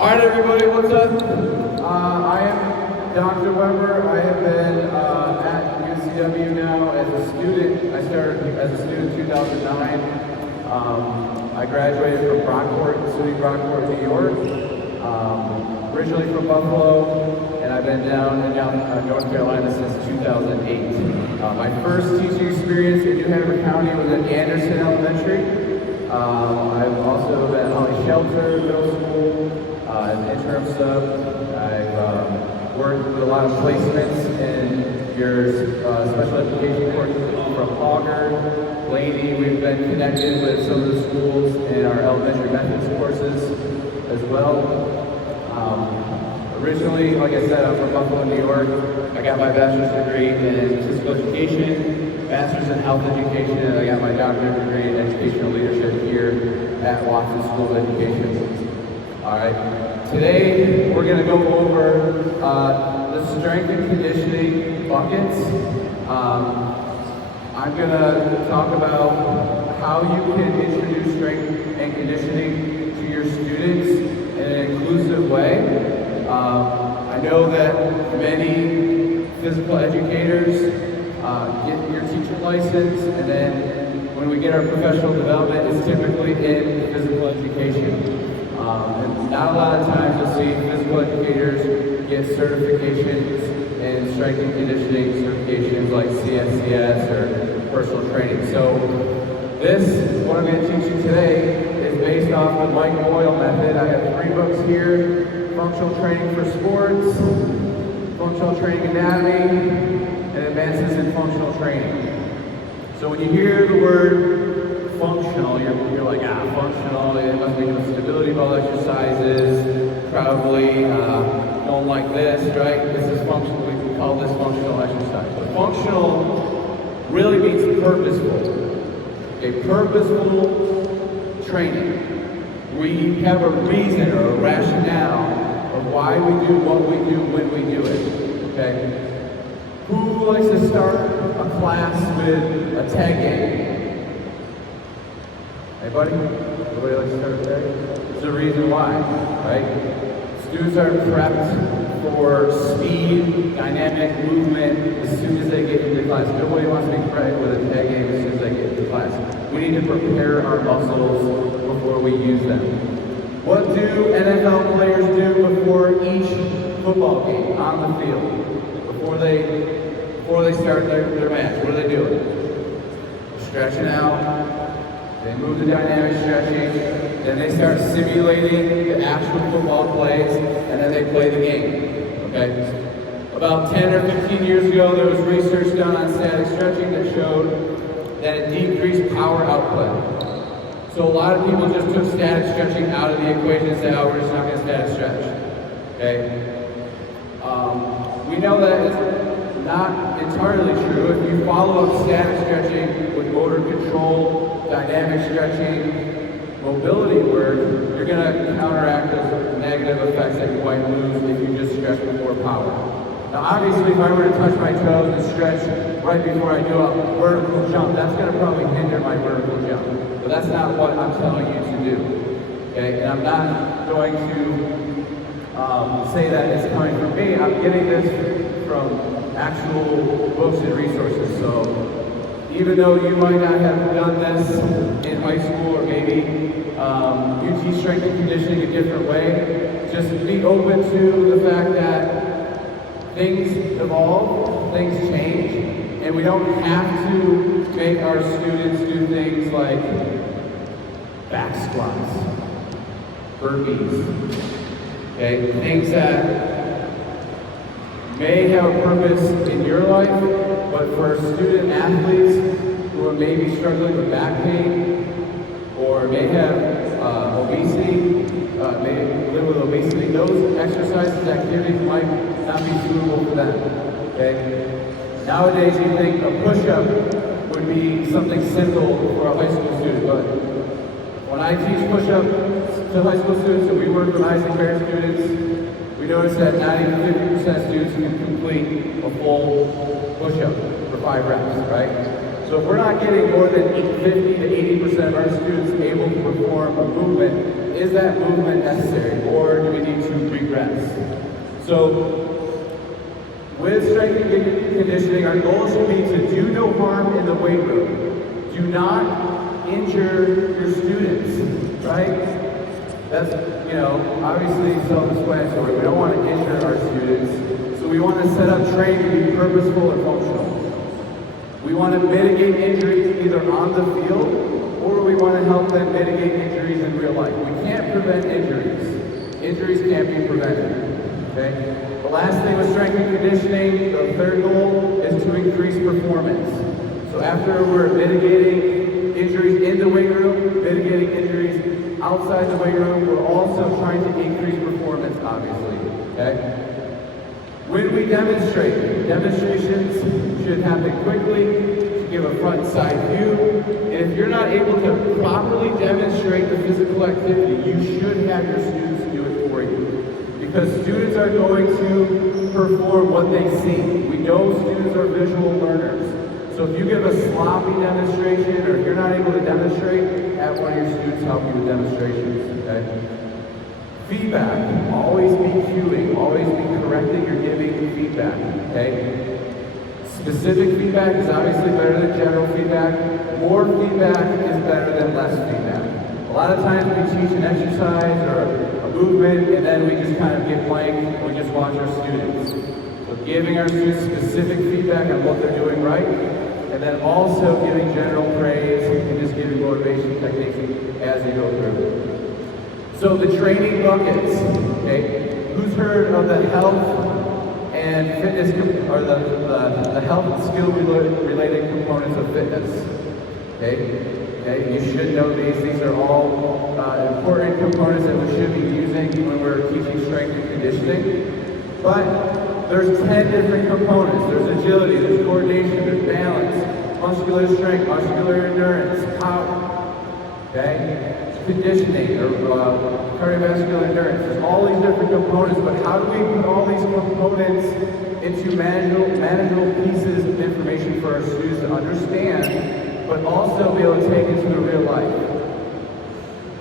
All right, everybody, what's up? I am Dr. Weber. I have been at UCW now as a student. I started as a student in 2009. I graduated from Brockport, SUNY Brockport, New York. Originally from Buffalo, and I've been down in North Carolina since 2008. My first teaching experience in New Hampshire County was at Anderson Elementary. I've also been at Holly Shelter Middle School as an interim sub. I've worked with a lot of placements in your special education courses from Augur, Laney. We've been connected with some of the schools in our elementary methods courses as well. Originally, like I said, I'm from Buffalo, New York. I got my bachelor's degree in physical education, master's in health education, and I got my doctorate degree in educational leadership here at Watson School of Education. All right, today we're going to go over the strength and conditioning buckets. I'm going to talk about how you can introduce strength and conditioning to your students in an inclusive way. I know that many physical educators get your teacher license, and then when we get our professional development, it's typically in physical education. And not a lot of times you'll see physical educators get certifications in strength and conditioning certifications like CSCS or personal training. So what I'm going to teach you today is based off the Mike Boyle method. I have 3 books here: Functional Training for Sports, Functional Training Anatomy, and Advances in Functional Training. So when you hear the word functional, you're like, functional, it must be doing stability ball exercises, probably going like this, right? This is functional, we can call this functional exercise. But functional really means purposeful. A purposeful training. We have a reason or a rationale of why we do what we do when we do it, okay? Who likes to start a class with a tag game? Anybody? Everybody likes to start a tag game? There's a reason why, right? Students are prepped for speed, dynamic movement as soon as they get into class. Nobody wants to be prepped with a tag game as soon as they get into class. We need to prepare our muscles before we use them. What do NFL players do before each football game on the field? Before they start their match, what are they doing? Stretching out, they move the dynamic stretching, then they start simulating the actual football plays, and then they play the game, okay? About 10 or 15 years ago, there was research done on static stretching that showed that it decreased power output. So a lot of people just took static stretching out of the equation and said, we're just not going to static stretch, okay? We know that it's not entirely true. If you follow up static stretching with motor control, dynamic stretching, mobility work, you're going to counteract those negative effects that you might lose if you just stretch with more power. Now obviously if I were to touch my toes and stretch right before I do a vertical jump, that's going to probably hinder my vertical jump. But that's not what I'm telling you to do. Okay? And I'm not going to say that it's coming from me. I'm getting this from actual books and resources. So even though you might not have done this in high school, or maybe you teach strength and conditioning a different way, just be open to the fact that things evolve, things change, and we don't have to make our students do things like back squats, burpees, okay? Things that may have a purpose in your life, but for student athletes who are maybe struggling with back pain, or may have obesity, may live with obesity, those exercises, activities might not be suitable for them, okay? Nowadays you think a push-up would be something simple for a high school student, but when I teach push-up to high school students and we work with Isaac Bear students, we notice that not even 50% of students can complete a full push-up for 5 reps, right? So if we're not getting more than 50 to 80% of our students able to perform a movement, is that movement necessary? Or do we need So, with strength and conditioning, our goal should be to do no harm in the weight room. Do not injure your students, right? That's, obviously self-explanatory. We don't want to injure our students, so we want to set up training to be purposeful and functional. We want to mitigate injuries either on the field, or we want to help them mitigate injuries in real life. We can't prevent injuries. Injuries can't be prevented, okay? The last thing with strength and conditioning, the third goal is to increase performance. So after we're mitigating injuries in the weight room, mitigating injuries outside the weight room, we're also trying to increase performance, obviously, okay? When we demonstrate, demonstrations should happen quickly, should give a front and side view, and if you're not able to properly demonstrate the physical activity, you should have your students do it for you. Because students are going to perform what they see. We know students are visual learners. So if you give a sloppy demonstration, or if you're not able to demonstrate, have one of your students help you with demonstrations, okay? Feedback, always be cueing, always be correcting or giving feedback, okay? Specific feedback is obviously better than general feedback. More feedback is better than less feedback. A lot of times we teach an exercise or a movement and then we just kind of get blank and we just watch our students. So giving our students specific feedback on what they're doing right, and then also giving general praise and just giving motivation techniques as they go through. So the training buckets, okay? Who's heard of the health and fitness, or the health and skill related components of fitness? Okay, you should know these. These are all important components that we should be using when we're teaching strength and conditioning. But there's 10 different components. There's agility, there's coordination, there's balance, muscular strength, muscular endurance, power, okay? Conditioning, or cardiovascular endurance. There's all these different components, but how do we put all these components into manageable pieces of information for our students to understand, but also be able to take into the real life?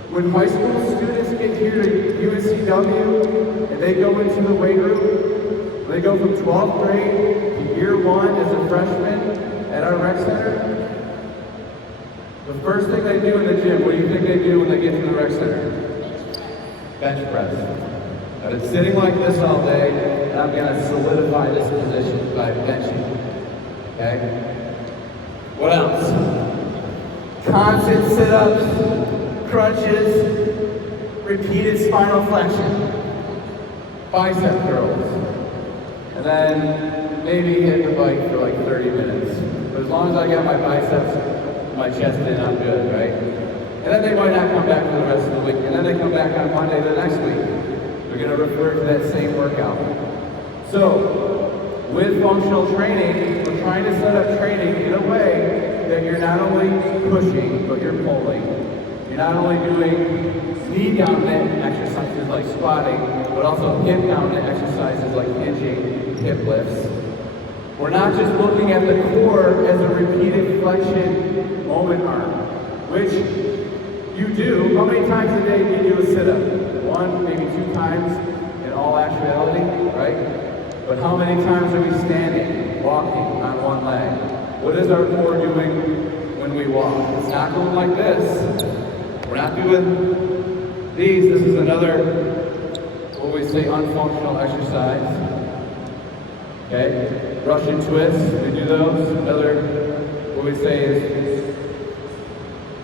When high school students get here to UNCW and they go into the weight room, they go from 12th grade to year one as a freshman at our rec center. The first thing they do in the gym, what do you think they do when they get to the rec center? Bench press. I've been sitting like this all day, and I'm going to solidify this position by benching. Okay? What else? Constant sit-ups, crunches, repeated spinal flexion, bicep curls, and then maybe hit the bike for like 30 minutes. But as long as I get my biceps, my chest in, I'm good, right? And then they might not come back for the rest of the week. And then they come back on Monday the next week. We're going to refer to that same workout. So, with functional training, we're trying to set up training in a way that you're not only pushing, but you're pulling. You're not only doing knee dominant exercises like squatting, but also hip dominant exercises like hinging, hip lifts. We're not just looking at the core as a repeated flexion moment arm, which you do. How many times a day do you do a sit-up? 1, maybe 2 times in all actuality, right? But how many times are we standing, walking on one leg? What is our core doing when we walk? It's not going like this. We're not doing these. This is another, what we say, unfunctional exercise. Okay? Russian twists, we do those. Another, what we say is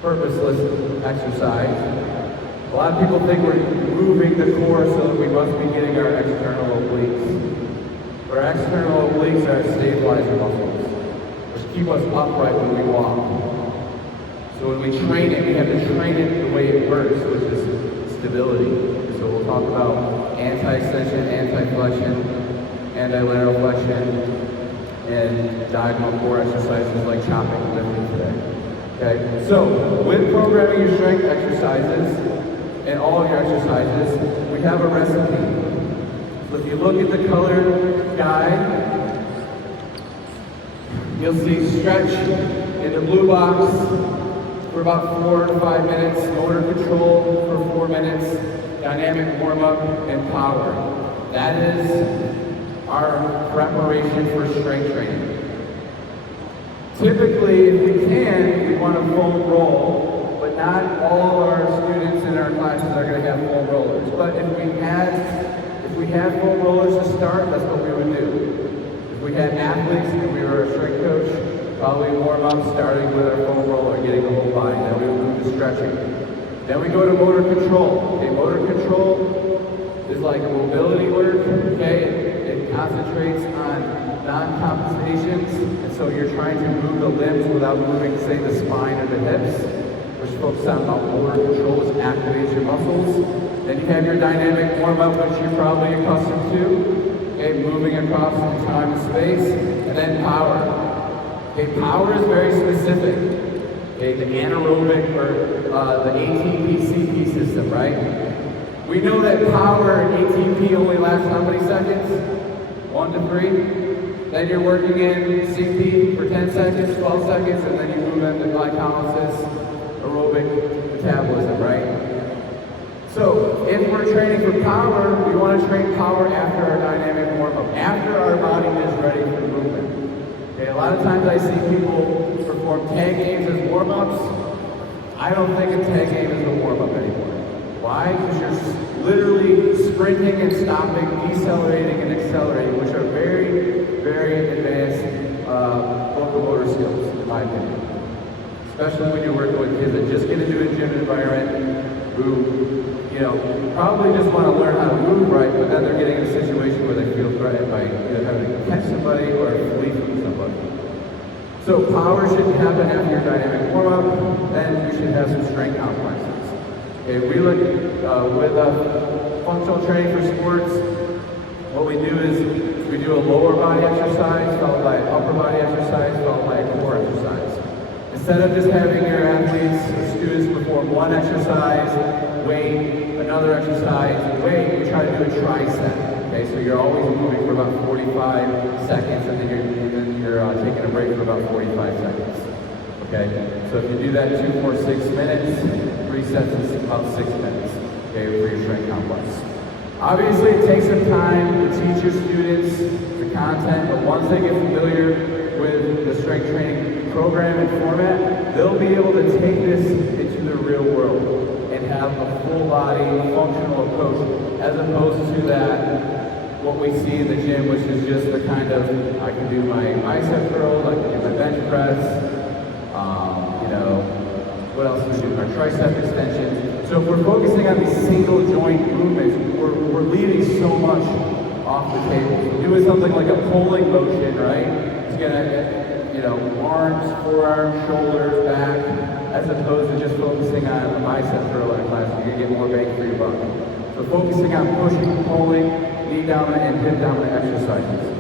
purposeless exercise. A lot of people think we're moving the core so that we must be getting our external obliques. But our external obliques are stabilizer muscles, which keep us upright when we walk. So when we train it, we have to train it the way it works, which is stability. So we'll talk about anti-extension, anti-flexion, anti-lateral flexion, and diagonal core exercises like chopping and lifting today. Okay, so with programming your strength exercises and all of your exercises, we have a recipe. So if you look at the color guide, you'll see stretch in the blue box for about 4 to 5 minutes, motor control for 4 minutes, dynamic warm-up, and power. that is our preparation for strength training. Typically, if we can, we want a foam roll, but not all of our students in our classes are going to have foam rollers. But if we had foam rollers to start, that's what we would do. If we had athletes and we were a strength coach, probably warm up starting with our foam roller, getting the whole body. Then we would move to stretching. Then we go to motor control. Okay, motor control is like mobility work. Okay, it concentrates on non-compensations, and so you're trying to move the limbs without moving, say, the spine or the hips, which focus on motor control, which activates your muscles. Then you have your dynamic warm-up, which you're probably accustomed to, okay, moving across time and space, and then power. Okay, power is very specific. Okay, the anaerobic or the ATP-CP system, right? We know that power and ATP only lasts how many seconds? 1 to 3. Then you're working in CP for 10 seconds, 12 seconds, and then you move into glycolysis, aerobic metabolism, right? So if we're training for power, we want to train power after our dynamic warm-up, after our body is ready for movement. Okay, a lot of times I see people perform tag games as warm-ups. I don't think a tag game is a warm-up anymore. Why? Because you're literally sprinting and stopping, decelerating and accelerating, which are very, very advanced locomotor skills, in my opinion. Especially when you're working with kids that just get into a gym environment who, probably just want to learn how to move right, but then they're getting in a situation where they feel threatened by either having to catch somebody or flee from somebody. So power should happen after your dynamic warm-up, then you should have some strength complexes. Okay, we look with functional training for sports. What we do is we do a lower body exercise followed by an upper body exercise followed by a core exercise. Instead of just having your athletes or students perform one exercise, wait, another exercise, wait, we try to do a tricep. Okay, so you're always moving for about 45 seconds, and then you're taking a break for about 45 seconds. Okay, so if you do that 2, 4, 6 minutes, 3 sets is about 6 minutes, okay, for your strength complex. Obviously, it takes some time to teach your students the content, but once they get familiar with the strength training program and format, they'll be able to take this into the real world and have a full body functional approach, as opposed to that, what we see in the gym, which is just the kind of, I can do my bicep curls, I can do my bench press, what else do we do? Our tricep extensions. So if we're focusing on these single joint movements, we're leaving so much off the table. So doing something like a pulling motion, right? It's gonna get, arms, forearms, shoulders, back, as opposed to just focusing on a bicep curl in a class. You're gonna get more bang for your buck. So focusing on pushing, pulling, knee dominant and hip dominant exercises.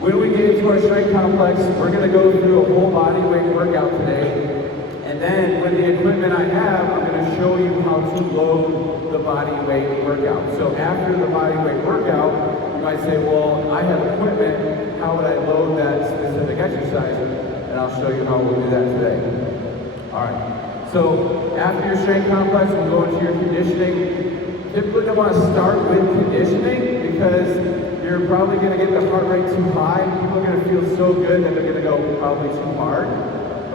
When we get into our strength complex, we're gonna go through a whole body weight workout today. And then with the equipment I have, I'm going to show you how to load the body weight workout. So after the body weight workout, you might say, well, I have equipment, how would I load that specific exercise? And I'll show you how we'll do that today. All right, so after your strength complex, we'll go into your conditioning. Typically you want to start with conditioning because you're probably going to get the heart rate too high. People are going to feel so good that they're going to go probably too hard.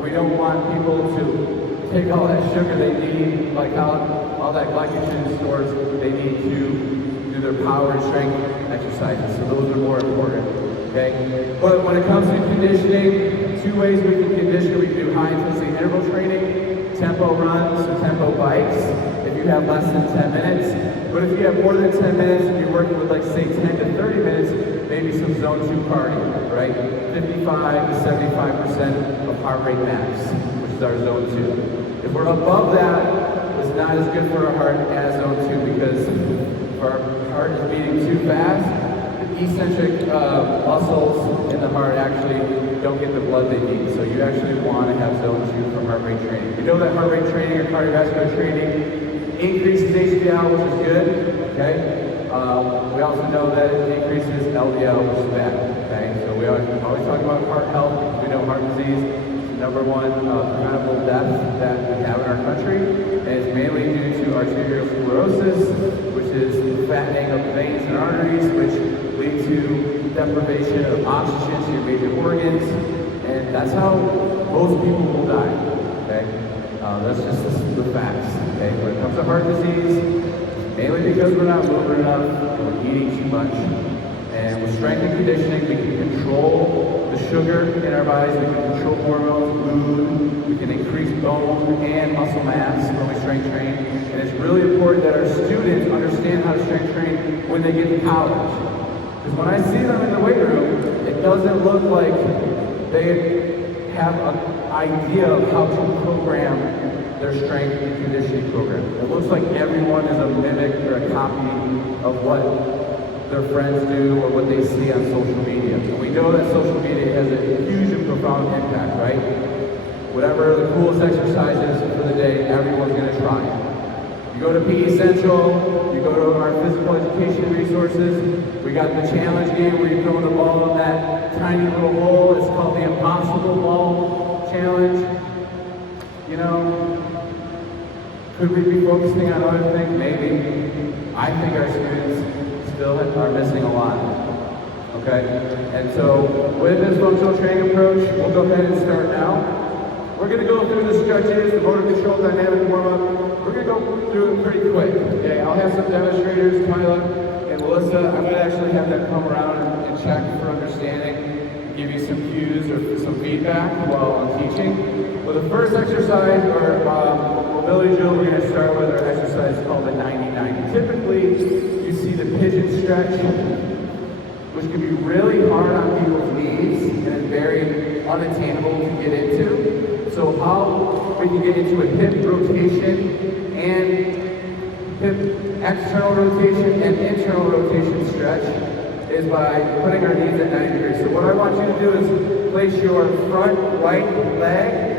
We don't want people to take all that sugar they need, like all that glycogen stores they need to do their power and strength exercises. So those are more important, okay? But when it comes to conditioning, 2 ways we can condition. We can do high intensity interval training, tempo runs, or tempo bikes, if you have less than 10 minutes. But if you have more than 10 minutes and you're working with, like, say, 10 to 30 minutes, maybe some zone 2 cardio, right? 55 to 75% of heart rate max, which is our zone 2. If we're above that, it's not as good for our heart as zone 2 because if our heart is beating too fast, the eccentric muscles in the heart actually don't get the blood they need. So you actually want to have zone 2 for heart rate training. We know that heart rate training or cardiovascular training increases HDL, which is good, okay? We also know that it decreases LDL, which is bad, okay? So we always talk about heart health because we know heart disease is the #1 preventable death that we have in our country, and it's mainly due to arterial sclerosis, which is fattening of the veins and arteries, which lead to deprivation of oxygen to your major organs, and that's how most people will die, okay? That's just the facts, okay? When it comes to heart disease, mainly because we're not moving enough, and we're eating too much. And with strength and conditioning, we can control the sugar in our bodies, we can control hormones, mood, we can increase bone and muscle mass when we strength train. And it's really important that our students understand how to strength train when they get to college. Because when I see them in the weight room, it doesn't look like they have an idea of how to program their strength and conditioning program. It looks like everyone is a mimic or a copy of what their friends do or what they see on social media. And we know that social media has a huge and profound impact, right? Whatever the coolest exercise is for the day, everyone's going to try it. You go to PE Central, you go to our physical education resources, we got the challenge game where you throw the ball in that tiny little hole. It's called the Impossible Ball Challenge. You know, could we be focusing on other things? Maybe. I think our students still are missing a lot. Okay? And so with this functional training approach, we'll go ahead and start now. We're going to go through the stretches, the motor control dynamic warm-up. We're going to go through it pretty quick. Okay? I'll have some demonstrators, Tyler and Melissa. I'm going to actually have them come around and check for understanding, give you some cues or some feedback while I'm teaching. With the first exercise, or mobility drill, we're going to start with our exercise called the 90-90. Typically, you see the pigeon stretch, which can be really hard on people's knees and is very unattainable to get into. So how we can get into a hip rotation and hip external rotation and internal rotation stretch is by putting our knees at 90 degrees. So what I want you to do is place your front right leg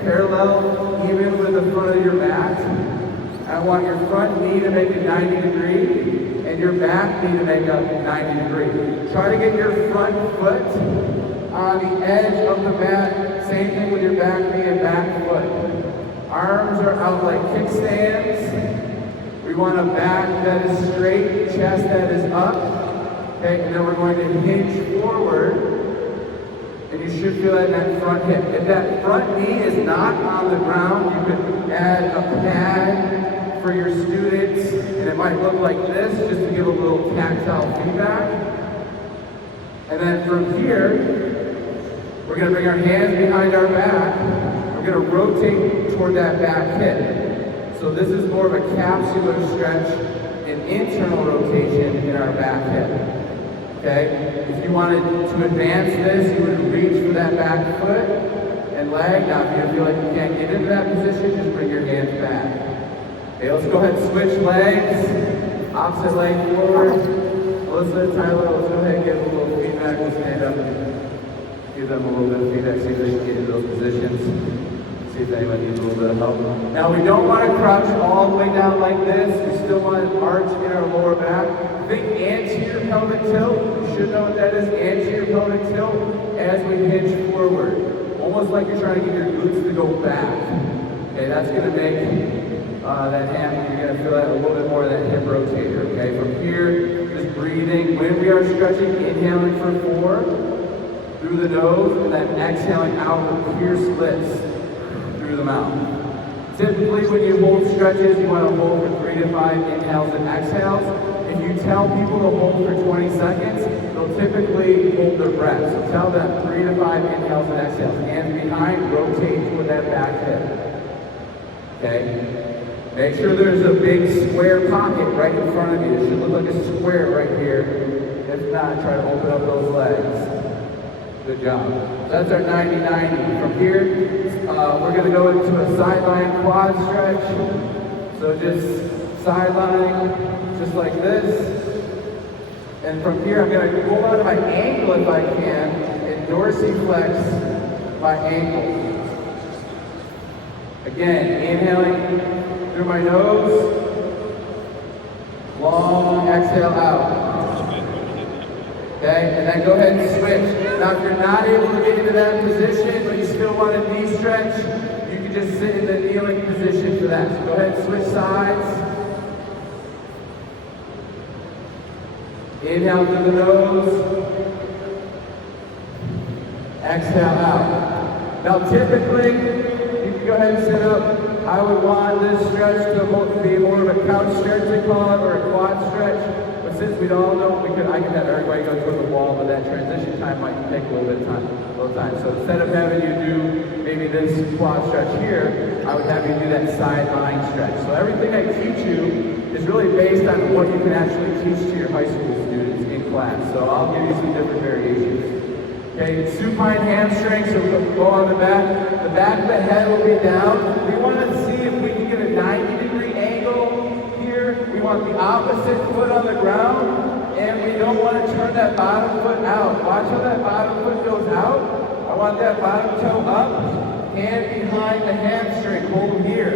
parallel even with the front of your mat. I want your front knee to make a 90 degree and your back knee to make a 90 degree. Try to get your front foot on the edge of the mat. Same thing with your back knee and back foot. Arms are out like kickstands. We want a back that is straight, chest that is up. Okay, and then we're going to hinge forward. And you should feel that in that front hip. If that front knee is not on the ground, you could add a pad for your students, and it might look like this, just to give a little tactile feedback. And then from here, we're going to bring our hands behind our back. We're going to rotate toward that back hip. So this is more of a capsular stretch, an internal rotation in our back hip. Okay? If you wanted to advance this, you would reach for that back foot and leg. Now, if you feel like you can't get into that position, just bring your hands back. Okay, let's go ahead and switch legs. Opposite leg forward. Melissa, Tyler, let's go ahead and give them a little feedback. We'll stand up and give them a little bit of feedback, see if they can get into those positions. See if anyone needs a little bit of help. Now, we don't want to crouch all the way down like this. We still want to arch in our lower back. Think anterior pelvic tilt. You should know what that is, anterior pelvic tilt, as we hinge forward. Almost like you're trying to get your glutes to go back. Okay, that's going to make that hand, you're going to feel that a little bit more of that hip rotator. Okay, from here, just breathing. When we are stretching, inhaling for 4 through the nose, and then exhaling out with pierced lips through the mouth. Typically, when you hold stretches, you want to hold for 3 to 5 inhales and exhales. If you tell people to hold for 20 seconds, they'll typically hold their breath. So tell them 3 to 5 inhales and exhales. Hands behind, rotate with that back hip. Okay? Make sure there's a big square pocket right in front of you. It should look like a square right here. If not, try to open up those legs. Good job. So that's our 90-90. From here, we're going to go into a sideline quad stretch. So just sideline, just like this. And from here, I'm going to pull out of my ankle if I can, and dorsiflex my ankle. Again, inhaling through my nose, long exhale out. Okay, and then go ahead and switch. Now, if you're not able to get into that position, but you still want a knee stretch, you can just sit in the kneeling position for that. So go ahead and switch sides. Inhale through the nose. Exhale out. Now typically, you can go ahead and sit up. I would want this stretch to be more of a couch stretch, they call it, or a quad stretch. But since we all know, I can have everybody go toward the wall, but that transition time might take a little bit of time. So instead of having you do maybe this quad stretch here, I would have you do that sideline stretch. So everything I teach you is really based on what you can actually teach to your high school students in class. So I'll give you some different variations. Okay, supine hamstring, so we'll go on the back. The back of the head will be down. We want to see if we can get a 90-degree angle here. We want the opposite foot on the ground, and we don't want to turn that bottom foot out. Watch how that bottom foot goes out. I want that bottom toe up, hand behind the hamstring. Hold here.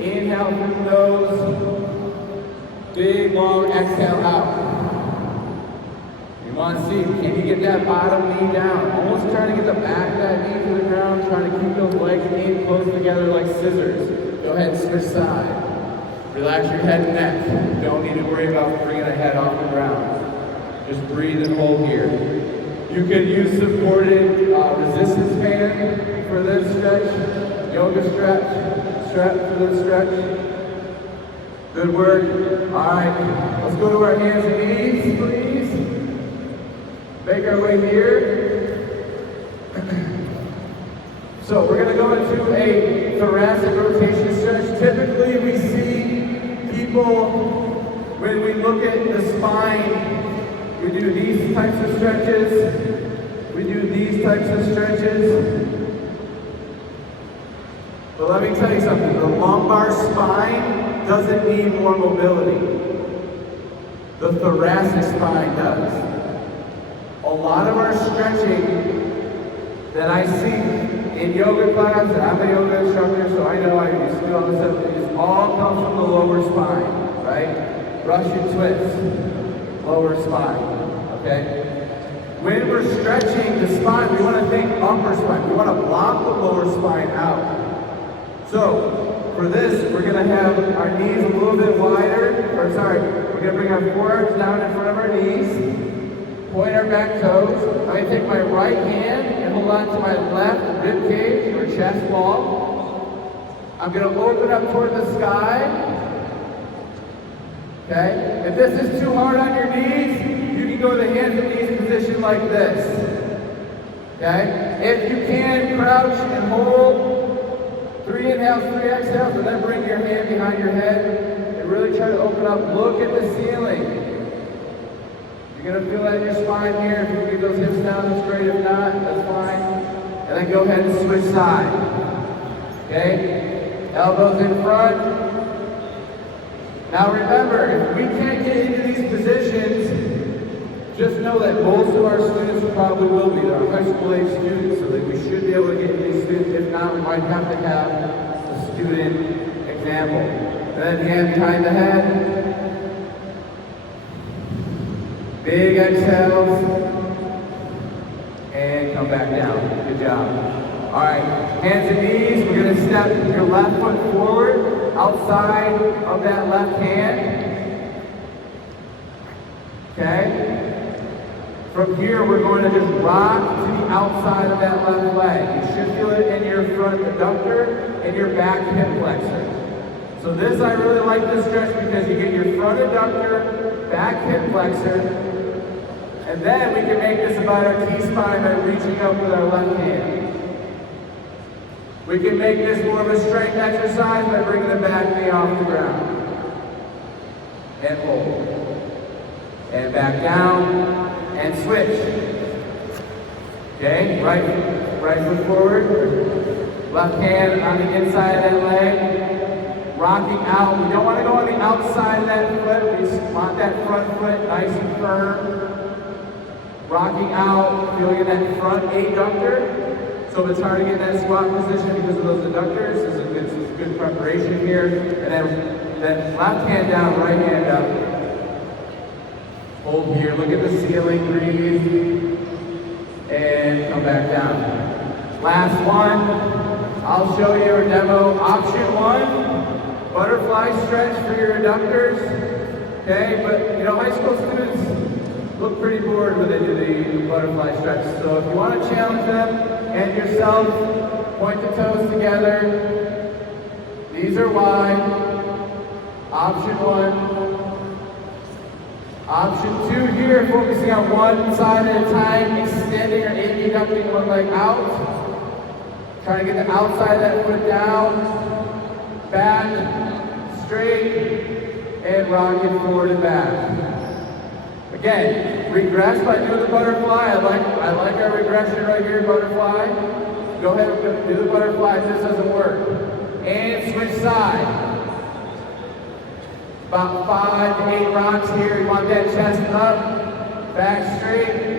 Inhale through the nose. Big, long exhale out. You want to see, can you get that bottom knee down? Almost trying to get the back of that knee to the ground, trying to keep those legs in close together like scissors. Go ahead and switch side. Relax your head and neck. Don't need to worry about bringing the head off the ground. Just breathe and hold here. You can use supported resistance band for this stretch, yoga stretch for this stretch. Good work. All right, let's go to our hands and knees, please. Make our way here. So we're going to go into a thoracic rotation stretch. Typically we see people, when we look at the spine, we do these types of stretches. We do these types of stretches. But let me tell you something. The lumbar spine doesn't need more mobility. The thoracic spine does. A lot of our stretching that I see in yoga class, and I'm a yoga instructor, so I know I used to do all this stuff, it all comes from the lower spine, right? Russian twist, lower spine, okay? When we're stretching the spine, we want to think upper spine. We want to block the lower spine out. So, for this, we're going to have our knees a little bit wider, we're going to bring our forearms down in front of our knees. Point our back toes. I'm going to take my right hand and hold on to my left rib cage or chest wall. I'm going to open up toward the sky. Okay? If this is too hard on your knees, you can go to the hands and knees position like this. Okay? If you can, crouch and hold. 3 inhales, 3 exhales, and then bring your hand behind your head and really try to open up. Look at the ceiling. You're going to feel that in your spine here. If you can get those hips down, that's great. If not, that's fine. And then go ahead and switch side. Okay? Elbows in front. Now remember, if we can't get into these positions, just know that most of our students probably will be. They're high school age students, so that we should be able to get into these students. If not, we might have to have a student example. And then hand behind the head. Big exhales, and come back down. Good job. All right, hands and knees. We're going to step your left foot forward, outside of that left hand. Okay? From here, we're going to just rock to the outside of that left leg. You should feel it in your front adductor and your back hip flexor. So this, I really like this stretch because you get your front adductor, back hip flexor, and then we can make this about our T-spine by reaching up with our left hand. We can make this more of a strength exercise by bringing the back knee off the ground. And hold. And back down, and switch. Okay, right foot forward. Left hand on the inside of that leg. Rocking out. We don't want to go on the outside of that foot. We want that front foot nice and firm. Rocking out, feeling in that front adductor. So if it's hard to get in that squat position because of those adductors, this is a good preparation here. And then left hand down, right hand up. Hold here, look at the ceiling, breathe. And come back down. Last one, I'll show you a demo. Option 1, butterfly stretch for your adductors. Okay, but high school students, look pretty bored when they do the butterfly stretch. So if you want to challenge them and yourself, point the toes together. These are wide. Option 1. Option 2 here, focusing on one side at a time, extending or abducting one leg out. Trying to get the outside of that foot down, back, straight, and rocking forward and back. Again, regress by doing the butterfly. I like our regression right here, butterfly. Go ahead and do the butterfly if this doesn't work. And switch side. About 5 to 8 rocks here. You want that chest up, back straight.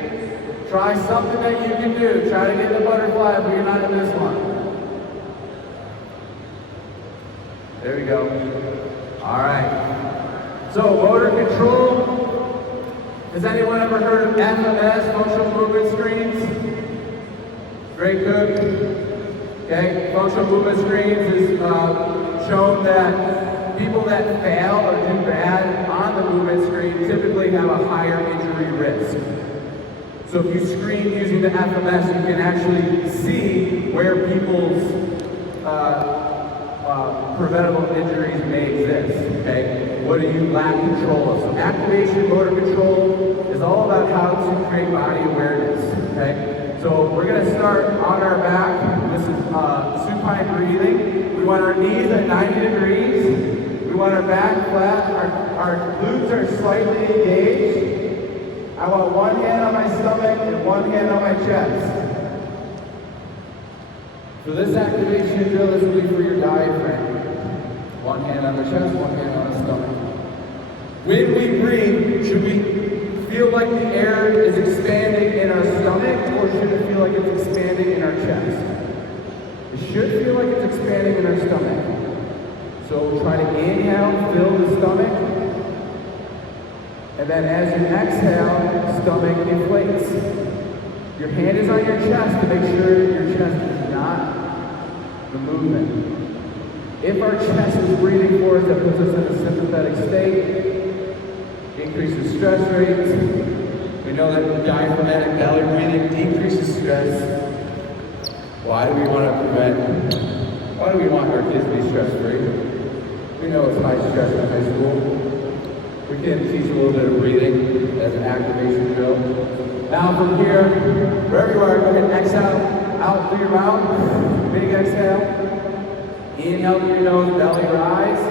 Try something that you can do. Try to get the butterfly, but you're not in this one. There we go. All right. So motor control. Has anyone ever heard of FMS, functional movement screens? Great Cook. Okay, functional movement screens is shown that people that fail or do bad on the movement screen typically have a higher injury risk. So if you screen using the FMS, you can actually see where people's preventable injuries may exist, okay? What do you lack control of? So activation motor control is all about how to create body awareness, okay? So we're gonna start on our back. This is supine breathing. We want our knees at 90 degrees. We want our back flat. Our glutes are slightly engaged. I want one hand on my stomach and one hand on my chest. For this activation drill, this will be for your diaphragm. One hand on the chest, one hand on the stomach. When we breathe, should we feel like the air is expanding in our stomach, or should it feel like it's expanding in our chest? It should feel like it's expanding in our stomach. So try to inhale, fill the stomach. And then as you exhale, stomach inflates. Your hand is on your chest to make sure that your chest is not the movement. If our chest is breathing for us, that puts us in a sympathetic state, increases stress rates. We know that diaphragmatic belly breathing decreases stress. Why do we want our kids to be stress-free? We know it's high stress in high school. We can teach a little bit of breathing as an activation drill. Now from here, wherever you are, go ahead and exhale out through your mouth. Big exhale. Inhale through your nose, belly rise.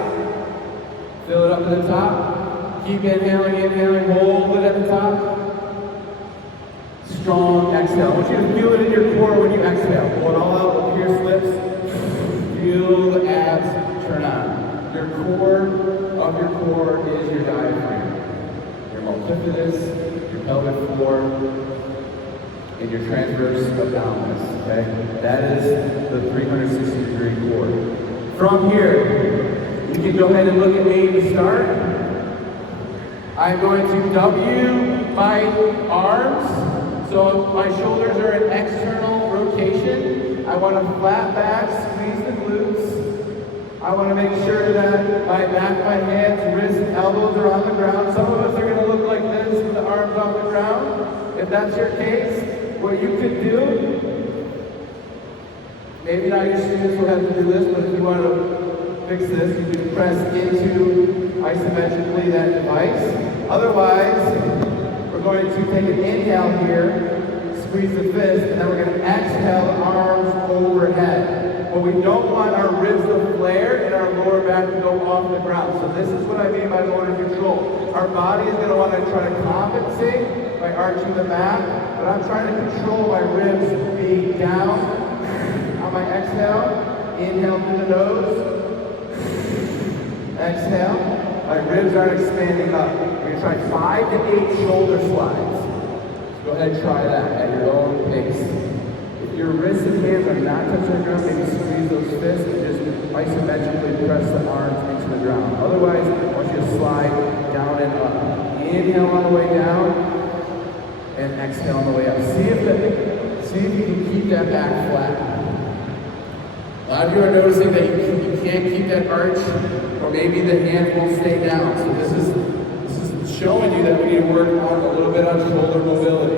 Fill it up to the top. Keep inhaling, hold it at the top. Strong exhale. I want you to feel it in your core when you exhale. Pull it all out, up your lips. Feel the abs turn on. Your core of your core is your diaphragm. Your multifidus, your pelvic floor, and your transverse abdominis, okay? That is the 360-degree core. From here, you can go ahead and look at me to start. I'm going to W my arms, so my shoulders are in external rotation. I want to flat back, squeeze the glutes. I want to make sure that my back, my hands, wrists, elbows are on the ground. Some of us are going to look like this with the arms off the ground. If that's your case, what you could do, maybe not your students will have to do this, but if you want to fix this, you can press into isometrically that device. Otherwise, we're going to take an inhale here, squeeze the fist, and then we're going to exhale the arms overhead. But we don't want our ribs to flare and our lower back to go off the ground. So this is what I mean by motor control. Our body is going to want to try to compensate by arching the back, but I'm trying to control my ribs being down. On my exhale, inhale through the nose, exhale. My ribs aren't expanding up. We're going to try 5 to 8 shoulder slides. Go ahead and try that at your own pace. If your wrists and hands are not touching the ground, maybe squeeze those fists and just isometrically press the arms into the ground. Otherwise, I want you to slide down and up. Inhale on the way down, and exhale on the way up. See if you can keep that back flat. A lot of you are noticing that you can't keep that arch, or maybe the hands won't stay down. So this is It's showing you that we need to work on a little bit on shoulder mobility,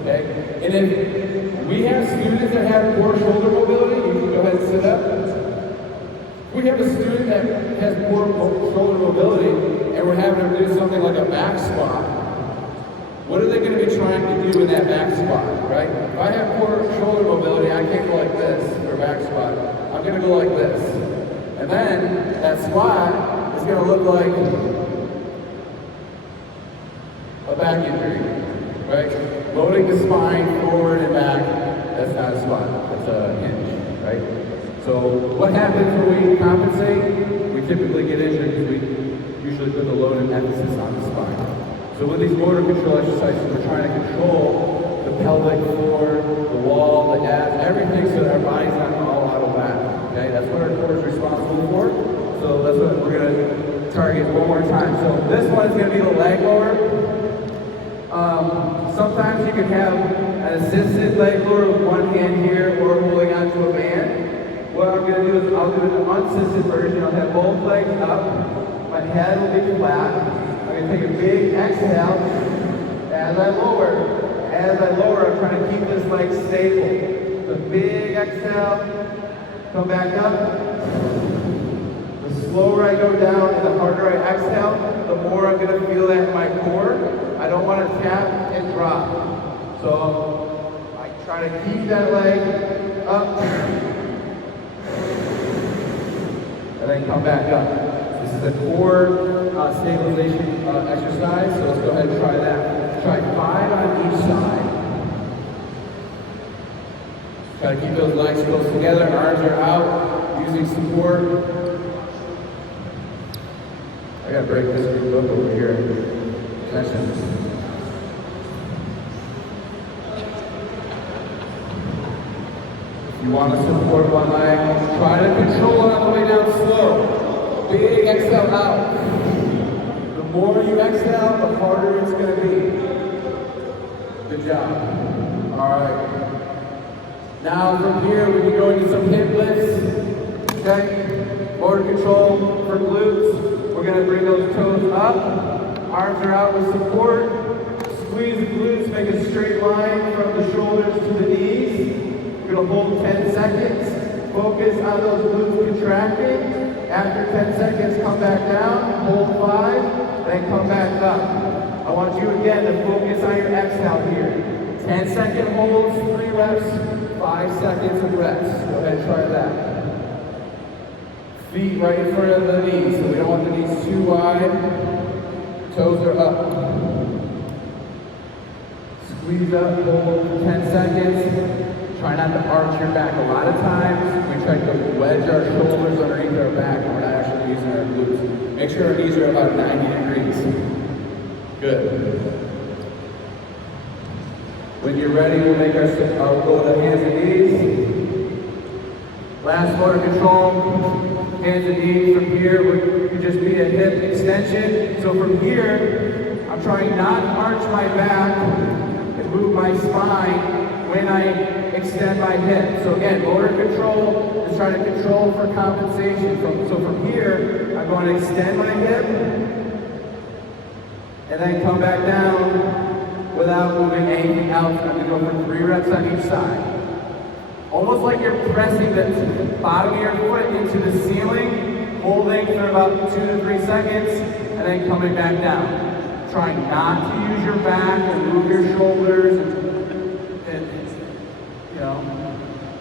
okay? And if we have students that have poor shoulder mobility, you can go ahead and sit up. We have a student that has poor shoulder mobility and we're having them do something like a back squat. What are they going to be trying to do in that back squat, right? If I have poor shoulder mobility, I can't go like this for a back squat. I'm going to go like this. And then that squat is going to look like a back injury, right? Loading the spine forward and back, that's not a squat, that's a hinge, right? So what happens when we compensate? We typically get injured because we usually put the load and emphasis on the spine. So with these motor control exercises, we're trying to control the pelvic floor, the wall, the abs, everything so that our body's not all out of whack. Okay, that's what our core is responsible for. So that's what we're going to target one more time. So this one is going to be the leg lower. Sometimes you can have an assisted leg lower with one hand here or holding onto a band. What I'm going to do is I'll do an unassisted version. I'll have both legs up. My head will be flat. I'm going to take a big exhale as I lower. As I lower, I'm trying to keep this leg stable. The big exhale, come back up. The slower I go down and the harder I exhale, the more I'm going to feel that in my core. I don't want to tap and drop. So I try to keep that leg up and then come back up. This is a core stabilization exercise, so let's go ahead and try that. Try 5 on each side. Try to keep those legs close together, arms are out, using support. I gotta break this group up over here. Attention. You want to support one leg, try to control it on the way down slow. Big exhale out. The more you exhale, the harder it's going to be. Good job. All right. Now from here, we can go into some hip lifts. Okay? Motor control for glutes. We're going to bring those toes up. Arms are out with support. Squeeze the glutes, make a straight line from the shoulders to the knees. We're going to hold 10 seconds. Focus on those glutes contracting. After 10 seconds, come back down. Hold 5, then come back up. I want you again to focus on your exhale here. 10-second holds, 3 reps, 5 seconds of rest. Go ahead and try that. Feet right in front of the knees, so we don't want the knees too wide. Toes are up. Squeeze up, hold for 10 seconds. Try not to arch your back. A lot of times we try to wedge our shoulders underneath our back and we're not actually using our glutes. Make sure our knees are about 90 degrees. Good. When you're ready, we'll make our go to hands and knees. Last motor control, hands and knees. From here, we just be a hip extension. So from here, I'm trying not to arch my back and move my spine when I extend my hip. So again, motor control is trying to control for compensation. So from here, I'm going to extend my hip and then come back down without moving anything else. I'm going to go for 3 reps on each side. Almost like you're pressing the bottom of your foot into the ceiling, holding for about 2 to 3 seconds, and then coming back down. Trying not to use your back and move your shoulders and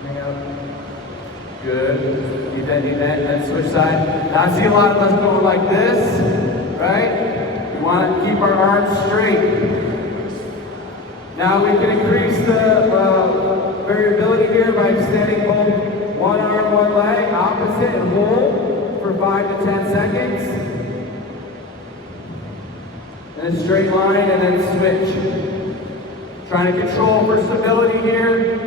bring up. Good. Keep that, then switch side. Now I see a lot of us going like this, right? We want to keep our arms straight. Now we can increase the variability here by extending both one arm, one leg, opposite, and hold for 5 to 10 seconds. And then straight line, and then switch. Trying to control for stability here.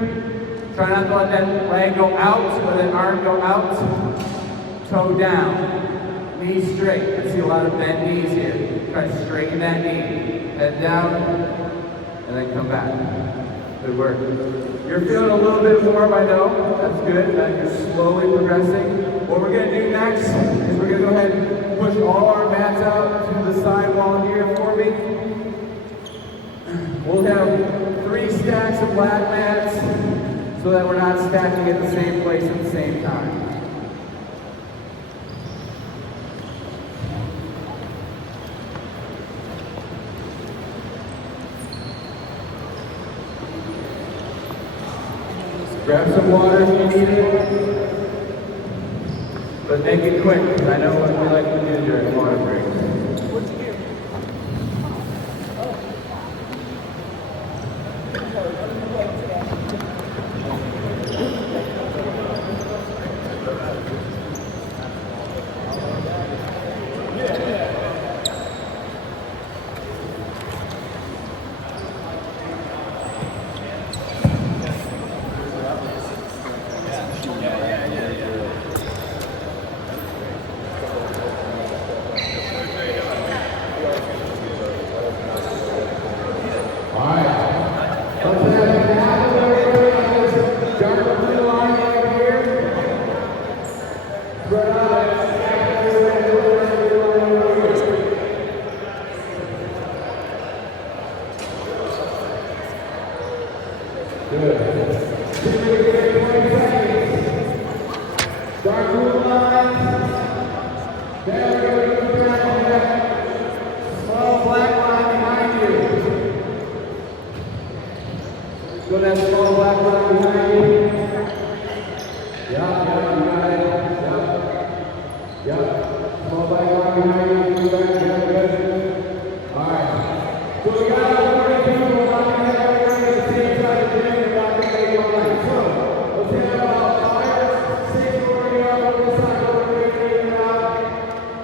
Try not to let that leg go out, or that arm go out. Toe down. Knees straight. I see a lot of bent knees here. Try to straighten that knee. Head down, and then come back. Good work. You're feeling a little bit warm, I know. That's good. You're slowly progressing. What we're going to do next is we're going to go ahead and push all our mats out to the side wall here for me. We'll have 3 stacks of black mats so that we're not stacking at the same place at the same time. Grab some water if you need it, but make it quick, because I know what we like to do during water breaks. Go that small black line behind you. Yeah, you got it. Yeah. Small black line behind you. Good. All right. So we got 40 people walking at the same side of the ring and not going to make one line. So let's have about 5 or 6 working out on this side. Over here, in and out.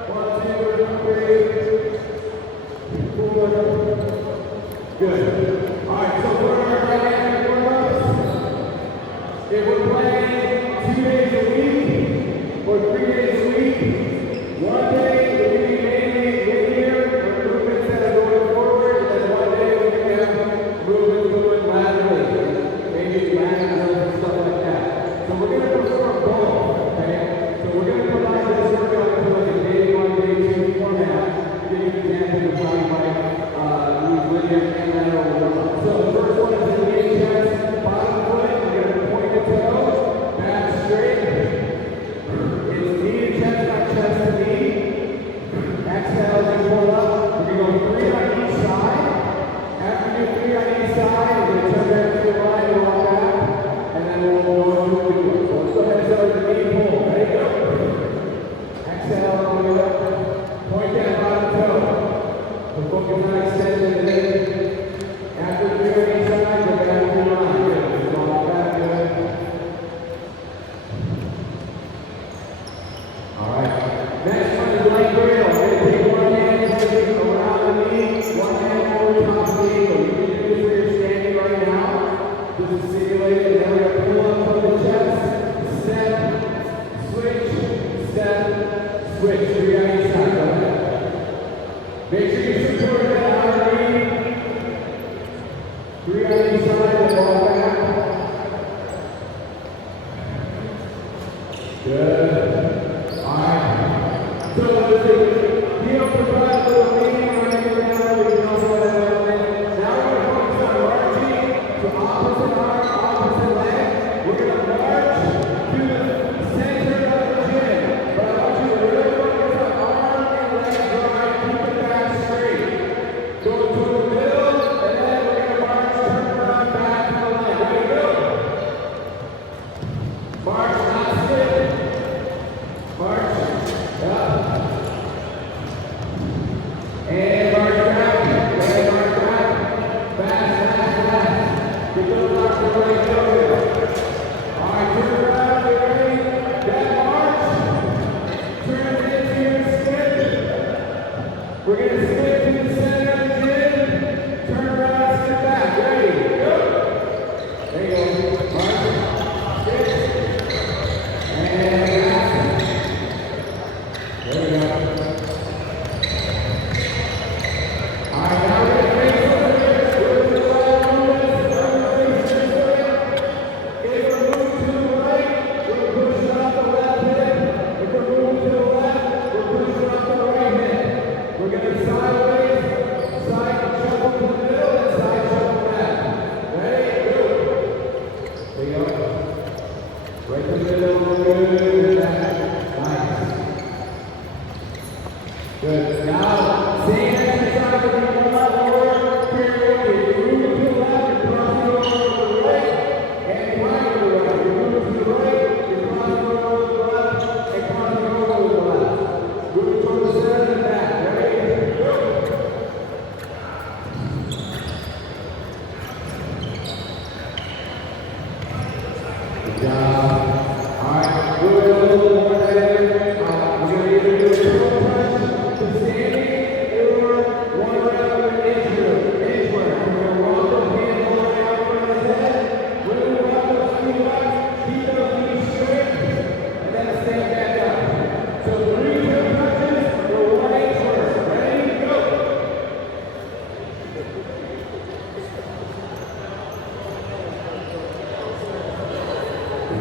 1, 2, 3, 4. Good. All right. So we're if we're playing 2 days a week or 3 days a week, 1 day we're going to be mainly linear movements that are going forward, and then 1 day we're going to have movements going laterally, maybe laterals and stuff like that. So we're going to perform both, okay? So we're going to provide this workout into like a day 1, day 2 format. Give you an example of how you might use linear and lateral workouts. So the first one is the knee chest, bottom foot. Toe, back straight. It's knee to chest, not chest to knee. Exhale as you pull up. We're going to go 3 on each side. After you do 3 on each side, we're going to turn back to the line and walk back. And then we'll go into a new one. So let's go ahead and start with the knee pull. Ready? Go. Exhale all the way up. Point that bottom toe. So focus on extension of the hip. After 3 on each side.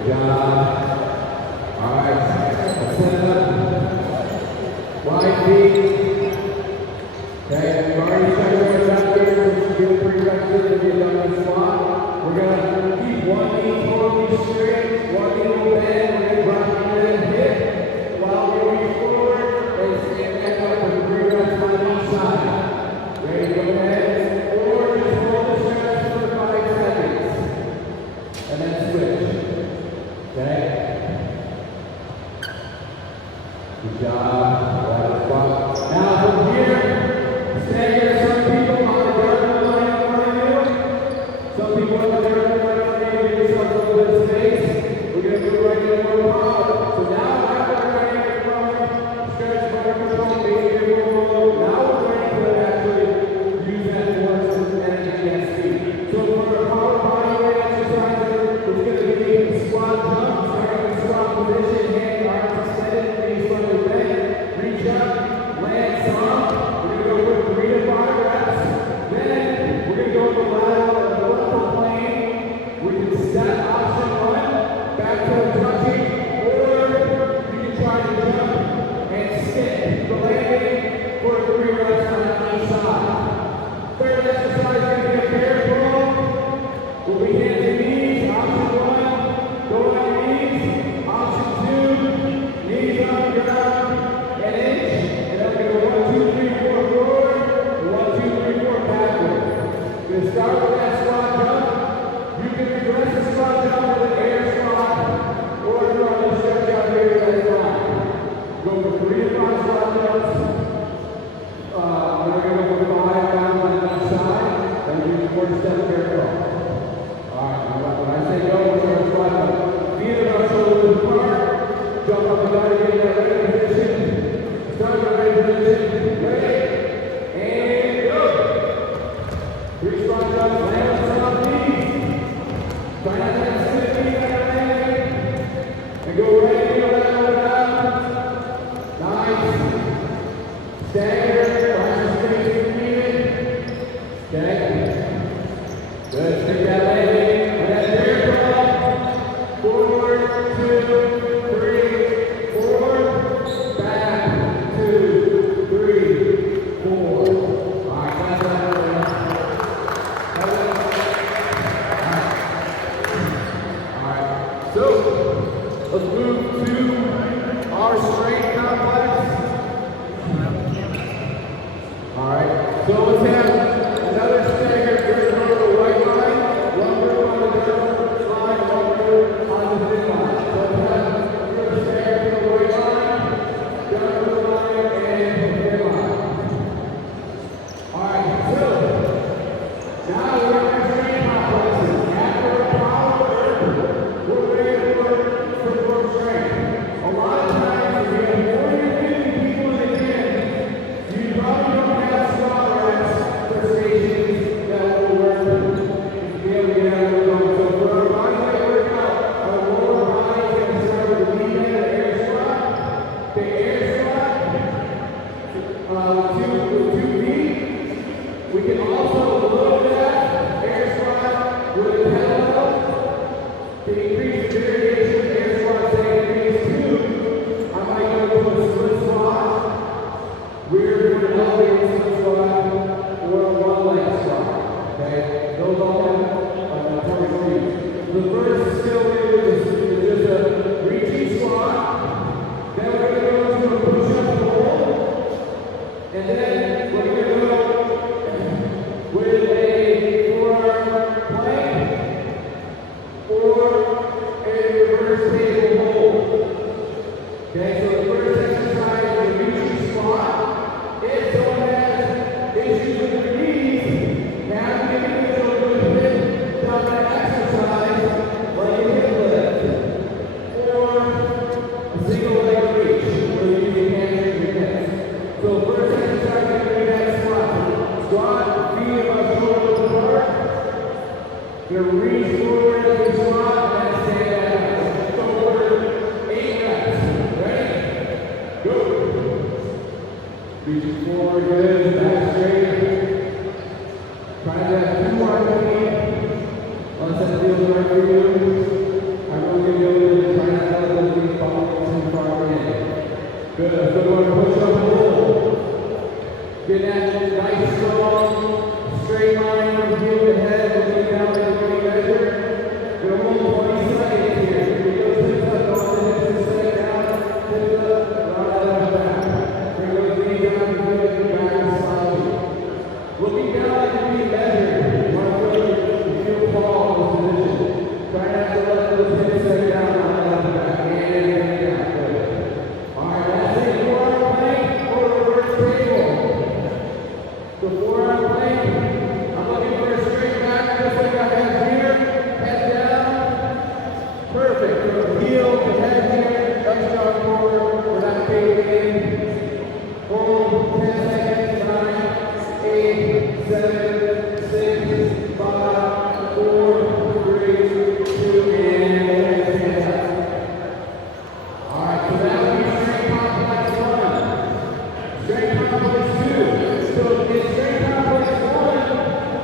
Good job. All right, let's set it up. Wide feet. Okay, we've already started with that here, which is good pretty much good if you've done this squat. We're gonna keep one knee totally straight, one knee will bend, we're gonna drop your head hip while we reach forward and stand back up with 3 reps on each side. Ready to go ahead? Or just hold the stretch for 5 seconds. And then switch. Okay? Good job. Right spot. Now from here, stagger some people on the dirt line in front of you. Some people on the dirt line in front of you. Give yourself a little bit of space. We're going to do right into more power. So now after we're going to from stretch motor control, maybe more. Now we're going to actually use that force and energy and speed. So for a power bodyweight exercise, it's going to be squat jump. Start in squat position, hand arms extended, knees slightly bent. Reach up, land some. We're going to go for 3 to 5 reps. Then we're going to go to the lateral plane. We can set option 1, back to the touching, or you can try to jump and stick the landing for 3 reps on each side. Third exercise is going to be a bear crawl. We'll be hands and knees. Option 1, go on your knees. Option 2, knees on the ground, an inch. And then we're going to go 1, 2, 3, 4 forward, 1, 2, 3, 4 backward. We're going to start with that squat jump. You can regress the squat jump with an air squat, or if you're on the stretch out here, that's fine. Go for 3 to 5 squat jumps. We're going to go for 5 down on each side, and we do 4-step bear crawl. Alright, when I say go, we're going to squat jump. Feet are shoulders apart. Jump up and down again in that ready position. Start in ready position. Ready. And go. 3 squat jumps. Land on the top knees. Try not to have split knee like a landing. And go right into that down. Nice. Stagger. Find some space if you need it. Okay. Good. Stick that landing. And that bear crawl. Forward, 2, 3, 4. Back, 2, 3, 4. Alright, that's that. Alright. So, let's move to our strength complex. Alright, so let's have another stagger. You're going to go to the white line, 1 group on the dirt line, 1 group on the thin line. So let's have you're going to stagger to the white line, down to the line, and the thin line. Alright, so now we're going to strength complexes. After a power, we're ready to work for more strength. A lot of times, if you have more than 50 people in the gym, you probably don't have squat reps for stations that will work to be able to get out of the zone. So for our bodyweight workout, our lower body is going to start with the knee bend, the air squat. The air squat, with 2 feet. We can also load that air squat with a kettlebell to increase the variation of air squat. Say phase 2, I might go to a split squat. We're doing an elevated split squat or a 1-leg squat. Okay? Those all have target speeds. The first skill is just a reaching squat. Then we're going to go to a push-up hold. And then we're going to go with a forearm plank or a reverse table hold. Okay, so the first exercise is a reaching squat. If someone has issues with their knees, now maybe they will do a hip down that exercise like a hip lift or a single leg reach where you use your hands and your hips. So first exercise is going to be that squat. Squat, feet about shoulders apart. You're going to reach forward as you squat and then stand back. Go for 8 reps. Ready? Go. Reaching forward, good. Back straight. Trying to have 2 more feet. Once that feels right for you, I'm going to give you not let those knees fall too far in. Good. So we're going to push up and hold. Get that nice, strong, straight line from heel to head, looking down at the measure. We're going to hold 20 seconds here. Here we go, hips up, on the hips, step down, hips up, right out of the back. Bring those knees down, heel back and slowly. Looking down at the knee measure. You want to feel fall in this position. Try not to let those hips step down, right out of the back. And down. Good. All right, that's it. Forearm plank or reverse table. The forearm plank. I'm looking for a straight back, just like I have here. Head down. Perfect. From heel to head here. Nice jog forward. We're not fading in. Hold 10 seconds. 9, 8, 7, 6, 5, 4, 3, 2, and stand up. All right, so that would be strength complex 1. Strength complex 2. So in strength complex 1,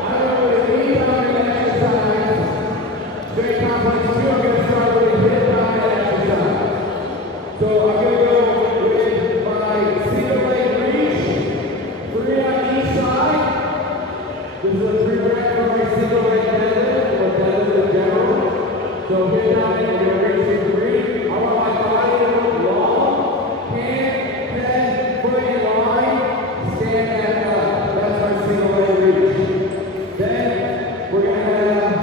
I'm going to lean on an exercise. Strength complex 2, I'm going to start with a hip on an exercise. So I'm going to go with my single leg reach, 3 on each side. This is a pre-rep for my single leg deadlift or deadlift in general. So hit down and you're going to reach 3. I want my body to look long, hand, head, foot in line, stand back up. That's our single leg reach. Then we're going to have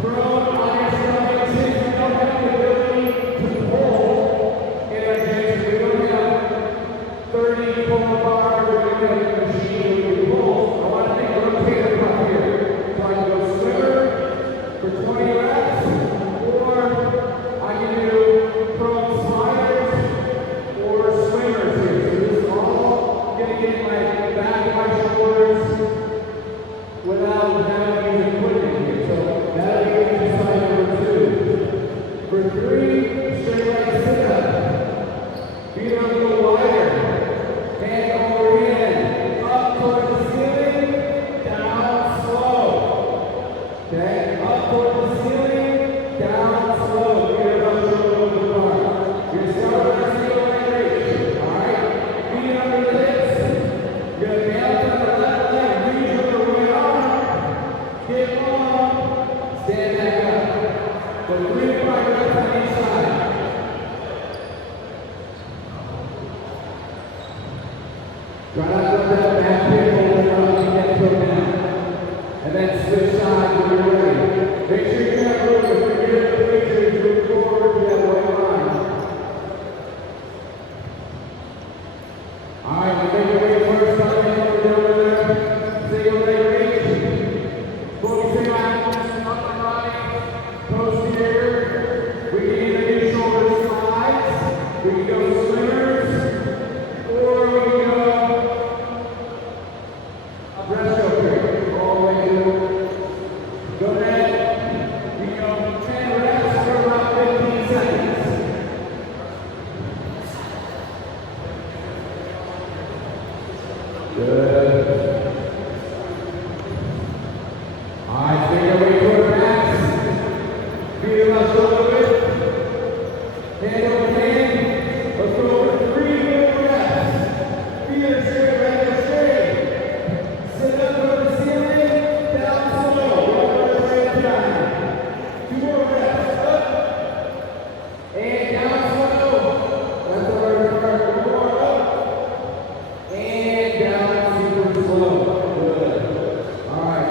prone on your stomach. Since we don't have the ability to pull in our gym, we don't have 30 pull bars, we're going to have a machine where we pull. I want to make a rotator cuff here. So I can go swimmer for 20 reps, or I can do prone sliders or swimmers here. So this is all going to get my back of my shoulders without having to use equipment here. So that'll be exercise number 2. For 3, straight leg sit-up. Feet are a little wider. Hand over hand. Up towards the ceiling. Down slow. Okay? Up towards the ceiling. Down slow. Feet are up shoulder apart. You're going to start with our single leg reach. Alright? Feet under the hips. You're going to balance on the left leg. Reach with the right arm. Get long. Stand back up. So 3 to 5 reps on each side. Try not to let that back hip hold it up and get put down. And then switch sides when you're ready. Make sure you have room. If you're here in the picture, you move forward to that white line. Alright, we're making our way first on the over there. Single leg reach. Focusing on upper body, posterior. We can either do shoulder slides, we can go swimmers, or we can go a breaststroke here. All the way to go ahead. We go 10 reps for about 15 seconds. Good. Alright, take our way toward max. Feet are up shoulder width. Hand over hand. Let's go over 3 more reps. Feet are straight, legs are straight. Sit up over the ceiling. Down slow. One rep at a time. 2 more reps. Up. And down slow. That's our return. 1 more up. And down super slow. Good. Alright.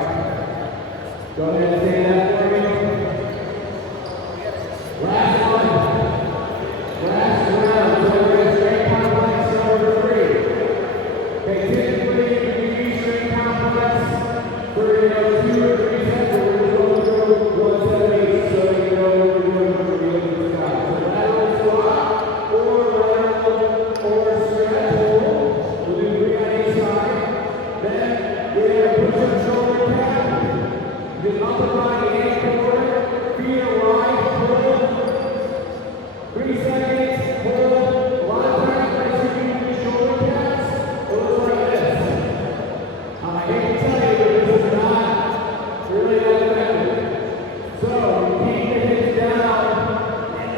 Go ahead and take that for me. Last one. Last round. So we're at strength complex number 3. Okay, typically you can use strength complex for 2 or 3 sets, but we're just going through 1 set each, so you know what we're doing for the other side. So lateral squat, or lateral, or stretch hold. We'll do 3 on each side. Then we have push-up shoulder tap. Get upper body and core. Feet are wide, pull. 3 seconds, hold. A lot of times when you do shoulder taps, it looks like this. I hate to tell you, but this is not really that effective. So you keep your hips down, and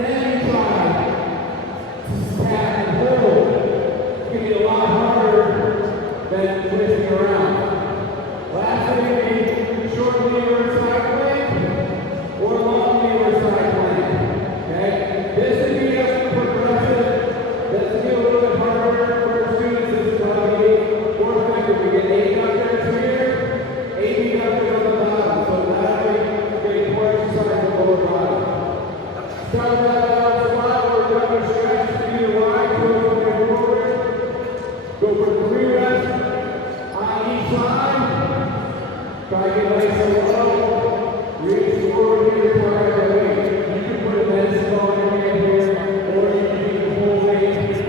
Try to get nice and low. Reach forward here, try that weight. You can put a medicine ball in your hand here, or you can do the whole weight,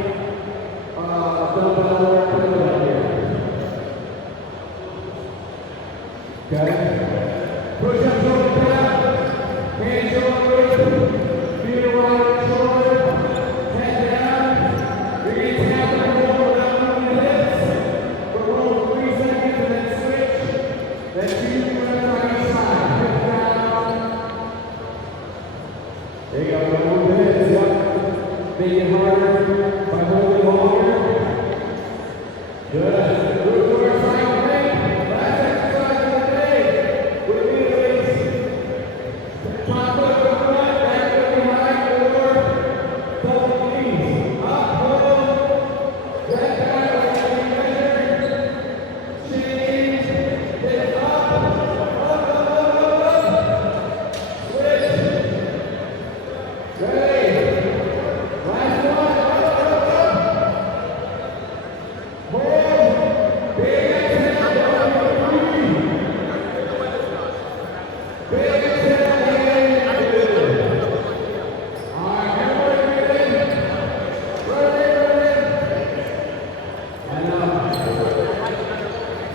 dumbbell or kettlebell here. Okay? Push up shoulder down, hand shoulder, feet around the shoulder, head down. You're going to tap and roll without moving the hips. We're rolling 3 seconds and then switch. Then 2 reps on each side. Hip down. There you go. Move the hips. Yep. Make it harder by holding longer. Good. Move to our side leg. Last exercise of the day. With the release. Top foot to front, back foot behind, or double knees. Up, hold. Back down, measure. Change. Hip up. Switch. Ready. Last one. Hold. Big exhale. Big exhale. All right, everybody ready? Ready. And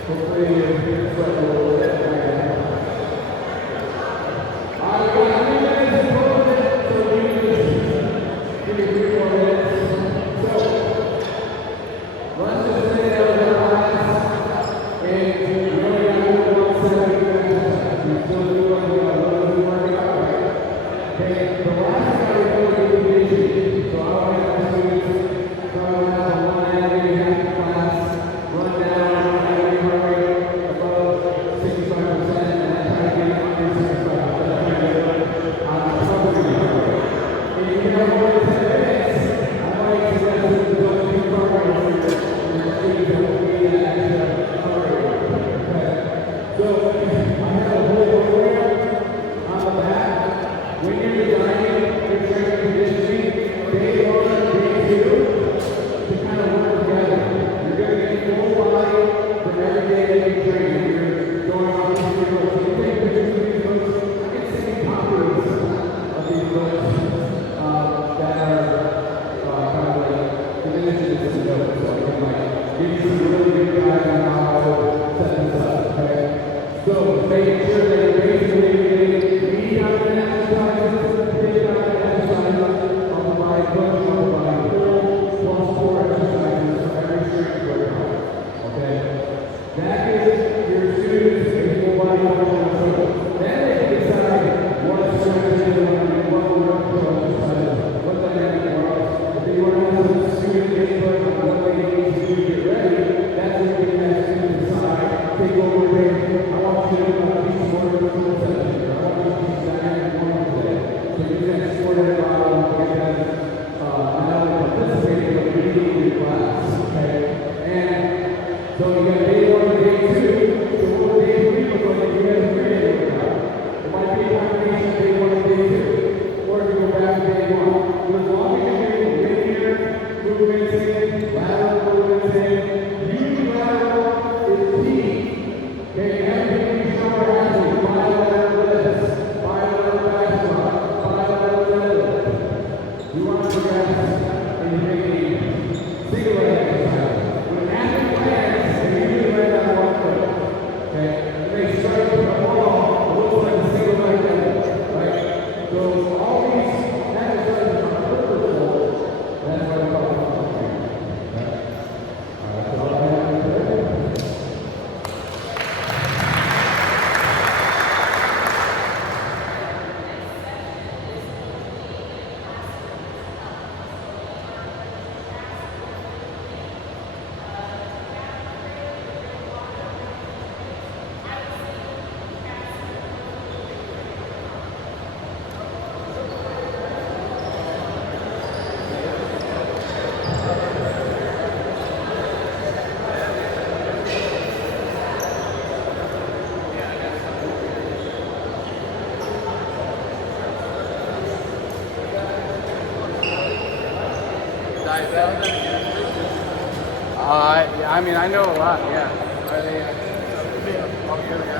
hopefully your sweat will get back down. All right, we got 3 minutes to close it, so we can just give you 3 more minutes. So, let's just say that was our last, and we only got 1 second to exercise. We still do what we got, what we working out, right? Okay, the last guy we're going to do is so I want to ask you to come around on one end, maybe half the class, run down, every heart rate above 65%, and then try to get under 65%. On the recovery heart rate. If you have more than 10 minutes, I might suggest that you don't do heart rate for your speed that will be an extra heart rate. Okay. So I have a whole program on the back. When you're designing your strength and conditioning, day 1, day 2, to kind of work together. You're going to get full body from every day that you train. You're going on to your goals. So you take pictures of these books. I can send you copies of these books that are kind of like the initiatives to know. So I can like give you some really good guides on how I would set this up. Okay. So making sure that you're basically getting lead on an exercise, big on an exercise, upper body push, upper body pull, plus 4 exercises for every strength workout. Okay? That gives your students a full body workout. Then they can decide what strength they want and what workout exercises, what dynamic works. If they want to have some student input on what they need to do to get ready, that's when you can have students decide, take over there. I want you to do a piece of work with the session. I want you to do dynamic work today. So you can sort it out and get them not only participating, but leading your class. Okay? And so you got day 1 and day 2. So what day 3 look like if you had a 3-day workout? It might be a combination of day 1 and day 2. Or if you go back to day 1. But as long as you're doing linear movements in, lateral movements in, unilateral is key. Okay, everything you show our athletes, bilateral lifts, bilateral back squat, bilateral deadlift. We want to progress in making single leg exercise. When an athlete lands, they usually land on 1 foot. Okay, and they start with a ball, it looks like a single leg deadlift, right? So all these exercises are purposeful. That's why we call them okay. All right, so I have to do. I mean, I know a lot, yeah. Are they, oh, here we go.